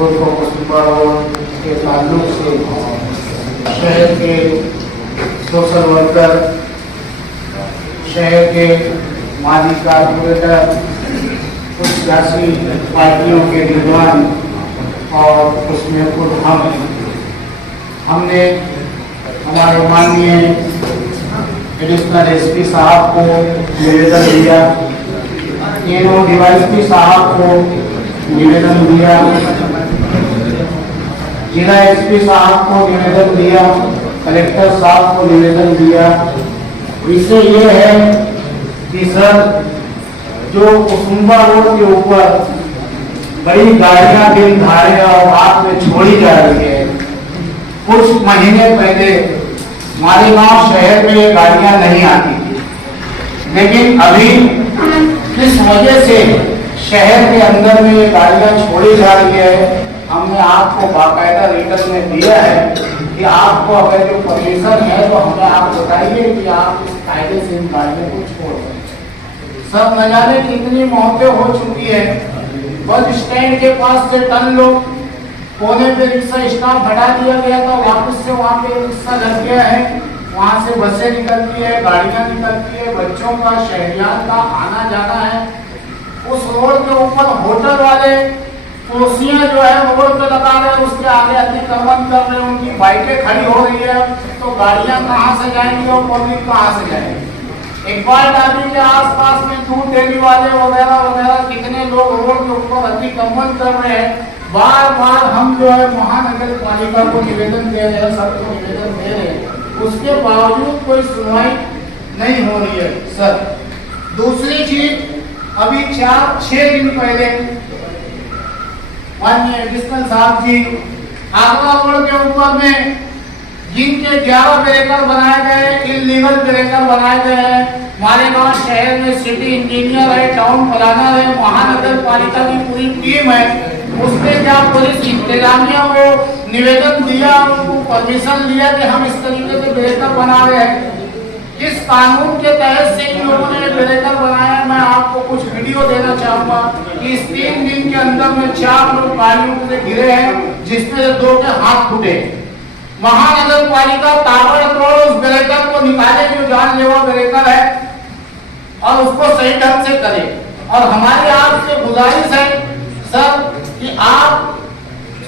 Kusumba road के ताल्लुक से शहर के सोशल वर्कर, शहर के माजी कारपोरेटर, कुछ सियासी पार्टियों के विद्वान और उसमें खुद हमने हमारे माननीय एडिशनल एसपी साहब को निवेदन दिया, तीनों डीवाईएसपी साहब को निवेदन दिया, जिला एसपी साहब को निवेदन दिया, कलेक्टर साहब को निवेदन दिया। विषय ये है कि सर, जो कुसुम्बा रोड के ऊपर बड़ी गाड़ियां दिन दहाड़े और रात में छोड़ी जा रही है। कुछ महीने पहले हमारे गांव शहर में ये गाड़ियां नहीं आती थी, लेकिन अभी किस वजह से शहर के अंदर में ये गाड़ियां छोड़ी जा रही है, हमने आपको बाकायदा रिटर्न में दिया है कि आपको अगर जो परमिशन है तो हमें आप बताइए कि आप इस कायदे से इन गाड़ियों को छोड़ दें। सब न जाने कितनी मौतें हो चुकी है। बस स्टैंड के पास से टन लोग कोने पे रिक्शा स्टॉप हटा दिया गया था, वापस से वहाँ पे रिक्शा लग गया है, वहाँ से बसें निकलती है, गाड़ियाँ निकलती है, बच्चों का शहरियार का आना जाना है। उस रोड के ऊपर होटल वाले कुर्सियाँ जो है रोड पे लगा रहे हैं, उसके आगे अतिक्रमण कर रहे हैं, उनकी बाइकें खड़ी हो रही है, तो गाड़ियाँ कहाँ से जाएंगी और पब्लिक कहाँ से जाएगी। इकबाल डाबी के आसपास में दूध देने वाले वगैरह वगैरह कितने लोग रोड के ऊपर अतिक्रमण कर रहे हैं। बार बार हम जो है महानगर पालिका को निवेदन दे रहे हैं, सबको निवेदन दे रहे हैं, उसके बावजूद कोई सुनवाई नहीं हो रही है। सर, दूसरी चीज, अभी 4-6 दिन पहले माननीय एडिशनल साहब जी आगरा रोड के ऊपर में जिनके 11 ब्रेकर बनाए गए, इलीगल ब्रेकर बनाए गए हैं, हमारे गांव शहर में सिटी इंजीनियर है, टाउन प्लानर है, महानगर पालिका की पूरी टीम है, उसने क्या पुलिस इंतजामिया को निवेदन दिया, उनको परमिशन लिया कि हम इस तरीके से ब्रेकर बना रहे हैं। किस कानून के तहत से इन लोगों ने ब्रेकर बनाया, मैं आपको कुछ वीडियो देना चाहूंगा कि इस 3 दिन के अंदर में 4 लोग गाड़ियों से गिरे हैं, जिसमें 2 के हाथ फूटे। महानगर पालिका ताबड़तोड़ उस ब्रेकर को निकाले जो जानलेवा ब्रेकर है और उसको सही ढंग से करे। और हमारी आपसे गुजारिश है सर कि आप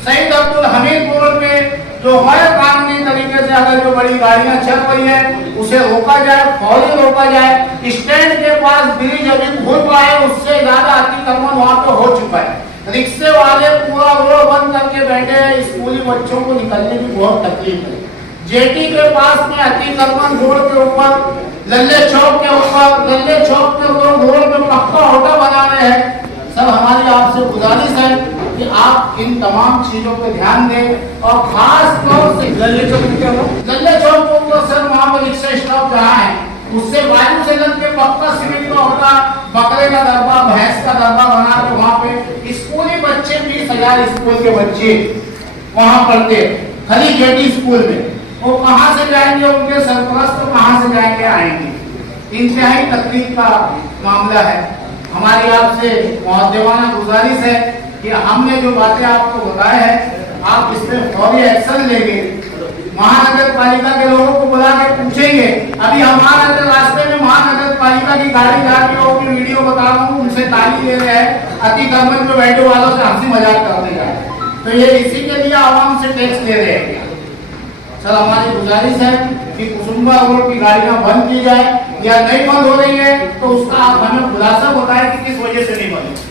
शहीद अब्दुल हमीद रोड में जो है कानूनी तरीके से अगर जो बड़ी गाड़ियां चल रही है उसे रोका जाए, फौरी रोका जाए। स्टैंड के पास ब्रिज अभी खुल पाए, उससे ज्यादा अतिक्रमण वहां पे हो चुका है। रिक्शे वाले पूरा रोड बंद करके बैठे हैं, स्कूली बच्चों को निकलने की बहुत तकलीफ है। जेटी के पास में अतिक्रमण रोड के ऊपर, लल्ले चौक के ऊपर, लल्ले चौक के लोग रोड पे पक्का होटल बना रहे हैं। सर, हमारी आपसे गुजारिश है कि आप इन तमाम चीजों पे ध्यान दें और खास तौर से लल्ले चौक के ऊपर सर वहाँ पर रिक्शा स्टॉप जहाँ है उससे वायु सेलन के पक्का सीमेंट का होता, बकरे का दरबा, भैंस का दरबा बना के वहाँ पे स्कूली बच्चे 20,000 स्कूल के बच्चे वहाँ पढ़ते खाली जेटी स्कूल में, वो कहाँ से जाएंगे, उनके सरपरस्त कहाँ से जाएंगे आएंगे। इंतहाई तकलीफ का मामला है। हमारी आपसे मुअद्दबाना गुजारिश है कि हमने जो बातें आपको बताए हैं आप इस पर फौरी एक्शन लेंगे। महानगर पालिका के लोगों को बुला के पूछेंगे। अभी हमारे रास्ते में महानगर पालिका की गाड़ी जा रही है, उनकी वीडियो बता रहा हूँ, उनसे ताली ले रहे हैं, अतिक्रमण में बैठे वालों से हंसी मजाक करने का है, तो ये इसी के लिए आवाम से टैक्स ले रहे हैं। सर, हमारी गुजारिश है कि कुसुम्बा रोड की गाड़ियां बंद की जाए, या नहीं बंद हो रही है तो उसका आप हमें खुलासा बताएं कि किस वजह से नहीं बंद।